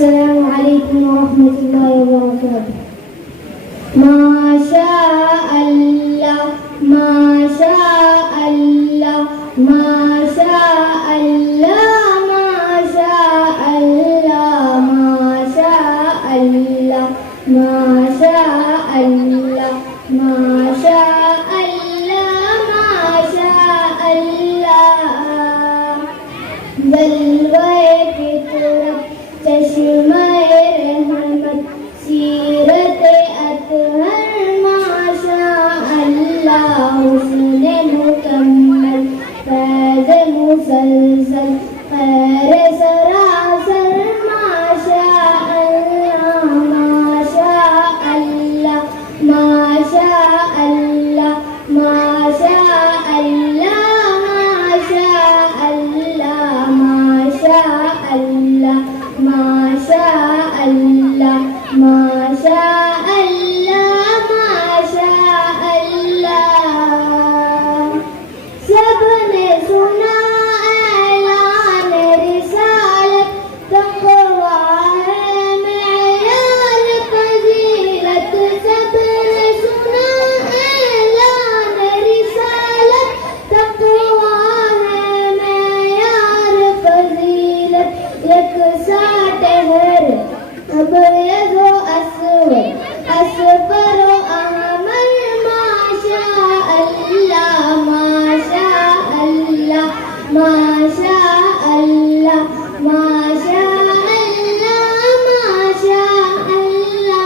अस्सलामु अलैकुम वरहमतुल्लाहि वबरकातुह। माशा अल्लाह माशा अल्लाह माशा अल्लाह माशा अल्लाह माशा अल्लाह माशा अल्लाह माशा अल्लाह माशा अल्लाह। जलवाए फितरत चश्मे रहमत सीरत अतहर माशा अल्लाह। हुस्न मुकम्मल फैज़ मुसलसल खैर सरासर माशा अल्लाह माशा अल्लाह माशा अल्लाह माशा अल्लाह माशा अल्लाह माशा अल्लाह माशा अल्लाह माशा अल्लाह माशा अल्लाह। सबने सुना ऐलान रिसालत तक़वा है मेयार फज़ीलत। सबने सुना ऐलान रिसालत तक़वा है मेयार फज़ीलत। यकसा टहर अबयज़ व अस्वद असफर व अहमर माशा अल्लाह माशा अल्लाह माशा अल्लाह माशा अल्लाह माशा अल्लाह।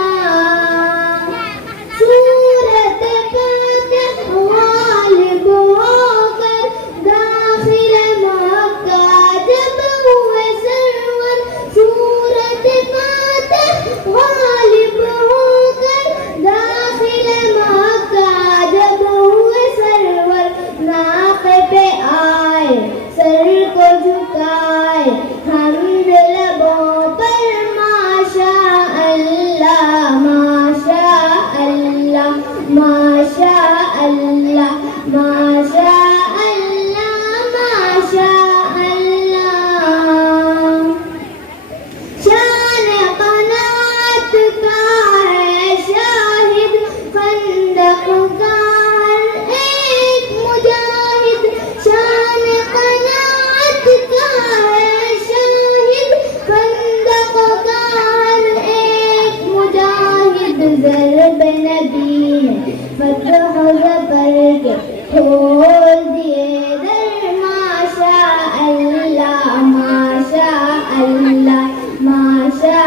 सूरत फातिह गालिब होकर दाखिल मक्का जब हुए सरवर। सूरत फातिह गालिब होकर दाखिल मक्का जब हुए सरवर। नाक़े पे आए सर को झुकाए हम्द लबों पर माशा अल्लाह माशा अल्लाह माशा अल्लाह माशा अल्लाह माशा अल्लाह। शान क़नाअत का है शाहिद खंदक का हर एक मुजाहिद। शान क़नाअत का है शाहिद खंदक का हर एक मुजाहिद। ज़रब नबी ने फ़तह ज़फ़र के खोल दिए दर माशा अल्लाह माशा अल्लाह माशा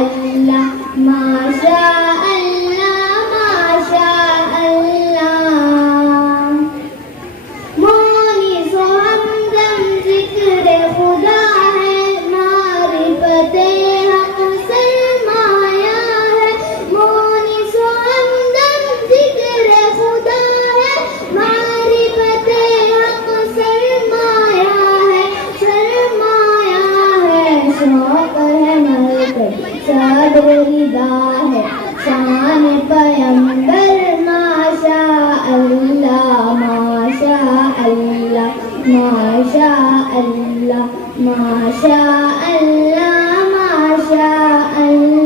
अल्लाह माशा अल्लाह माशा अल्लाह। मौनी सो हमदम ज़िक्र खुदा है मारिफ़ते हक़ सरमाया है। मौनी सो हमदम ज़िक्र खुदा है मारिफ़ते हक़ सरमाया है सरमाया है। शौक़ है मरकज़ सब्र रिदा है शान पैगंबर माशा अल्लाह माशा अल्लाह माशा अल्लाह माशा अल्लाह माशा अल्लाह।